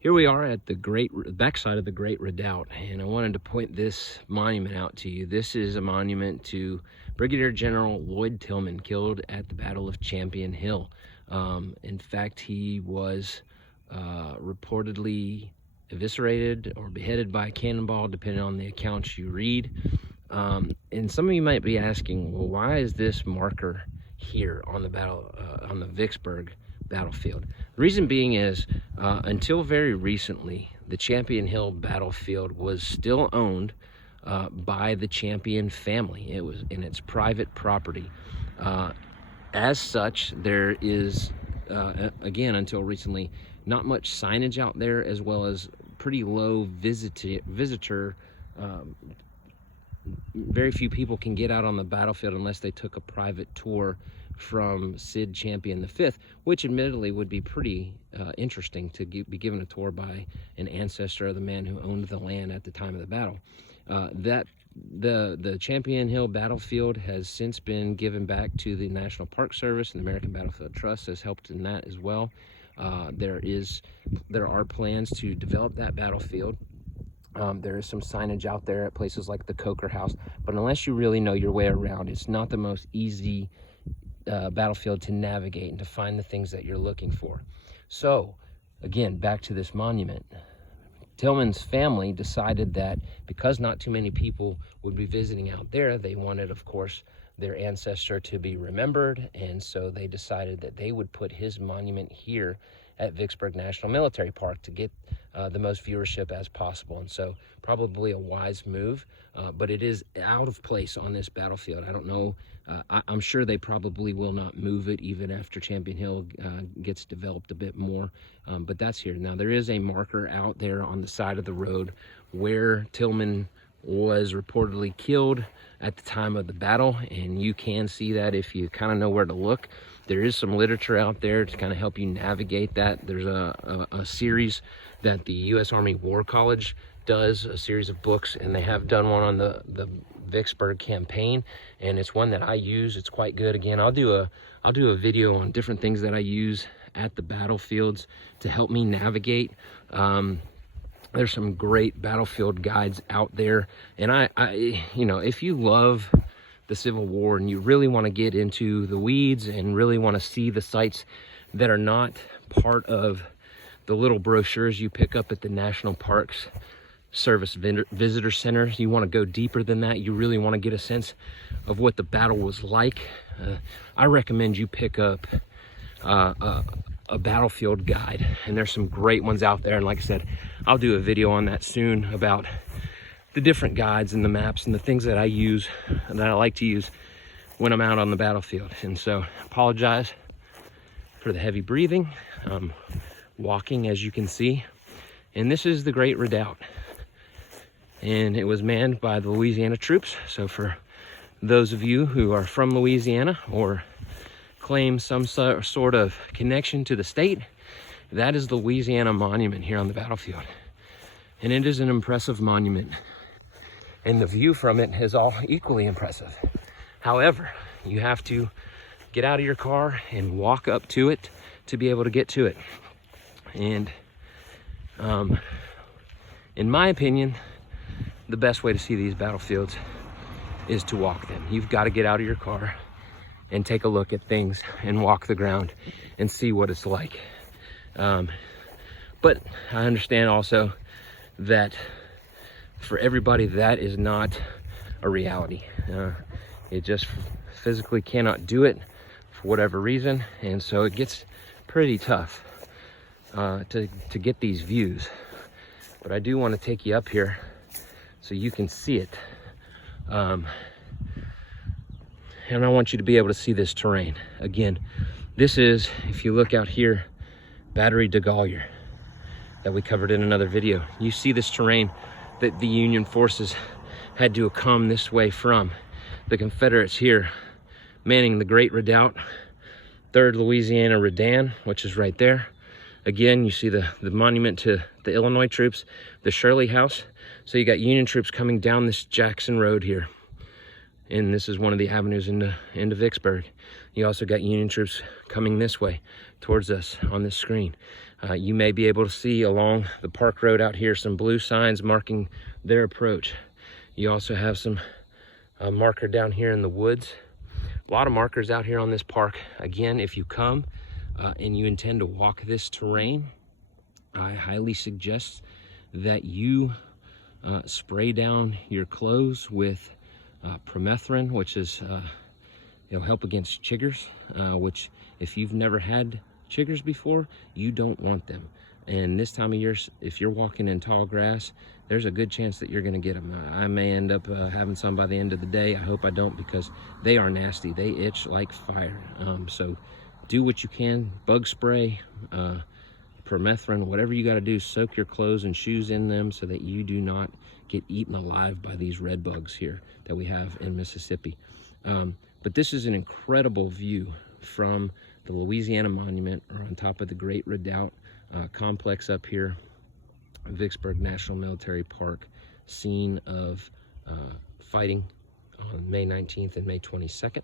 Here we are at the backside of the Great Redoubt, and I wanted to point this monument out to you. This is a monument to Brigadier General Lloyd Tillman, killed at the Battle of Champion Hill. In fact, he was reportedly eviscerated or beheaded by a cannonball, depending on the accounts you read. And some of you might be asking, well, why is this marker here on the Vicksburg battlefield? The reason being is until very recently, the Champion Hill battlefield was still owned by the Champion family. It was in its private property. As such, there is again, until recently, not much signage out there, as well as pretty low visitor. Very few people can get out on the battlefield unless they took a private tour from Sid Champion V, which admittedly would be pretty interesting to be given a tour by an ancestor of the man who owned the land at the time of the battle. The Champion Hill battlefield has since been given back to the National Park Service, and the American Battlefield Trust has helped in that as well. There are plans to develop that battlefield. There is some signage out there at places like the Coker House, but unless you really know your way around, it's not the most easy battlefield to navigate and to find the things that you're looking for. So again, back to this monument. Tillman's family decided that because not too many people would be visiting out there, they wanted, of course, their ancestor to be remembered, and so they decided that they would put his monument here at Vicksburg National Military Park to get the most viewership as possible. And so probably a wise move, but it is out of place on this battlefield. I don't know, I'm sure they probably will not move it even after Champion Hill gets developed a bit more, but that's here. Now there is a marker out there on the side of the road where Tillman was reportedly killed at the time of the battle, and you can see that if you kind of know where to look. There is some literature out there to kind of help you navigate that. There's a series that the U.S. Army War College does, a series of books, and they have done one on the Vicksburg campaign, and it's one that I use. It's quite good. Again, I'll do a video on different things that I use at the battlefields to help me navigate. There's some great battlefield guides out there, and I you know, if you love the Civil War and you really want to get into the weeds and really want to see the sites that are not part of the little brochures you pick up at the National Parks Service Visitor Center, you want to go deeper than that, you really want to get a sense of what the battle was like, I recommend you pick up a battlefield guide, and there's some great ones out there. And like I said, I'll do a video on that soon about the different guides and the maps and the things that I use and that I like to use when I'm out on the battlefield. And so apologize for the heavy breathing. I'm walking, as you can see, and this is the Great Redoubt, and it was manned by the Louisiana troops. So for those of you who are from Louisiana or claim some sort of connection to the state, that is the Louisiana monument here on the battlefield, and it is an impressive monument, and the view from it is all equally impressive. However, you have to get out of your car and walk up to it to be able to get to it. And in my opinion, the best way to see these battlefields is to walk them. You've got to get out of your car and take a look at things and walk the ground and see what it's like. But I understand also that for everybody, that is not a reality. It just physically cannot do it for whatever reason, and so it gets pretty tough to get these views. But I do want to take you up here so you can see it. And I want you to be able to see this terrain. Again, this is, if you look out here, Battery de Gallier that we covered in another video. You see this terrain that the Union forces had to come this way from. The Confederates here manning the Great Redoubt, 3rd Louisiana Redan, which is right there. Again, you see the monument to the Illinois troops, the Shirley House. So you got Union troops coming down this Jackson Road here. And this is one of the avenues into Vicksburg. You also got Union troops coming this way towards us on this screen. You may be able to see along the park road out here some blue signs marking their approach. You also have some marker down here in the woods. A lot of markers out here on this park. Again, if you come and you intend to walk this terrain, I highly suggest that you spray down your clothes with permethrin, which is it'll help against chiggers, which if you've never had chiggers before, you don't want them. And this time of year, if you're walking in tall grass, there's a good chance that you're going to get them. I may end up having some by the end of the day. I hope I don't, because they are nasty. They itch like fire. So do what you can. Bug spray, permethrin, whatever you got to do. Soak your clothes and shoes in them so that you do not get eaten alive by these red bugs here that we have in Mississippi. But this is an incredible view from the Louisiana Monument, or on top of the Great Redoubt complex up here, Vicksburg National Military Park, scene of fighting on May 19th and May 22nd.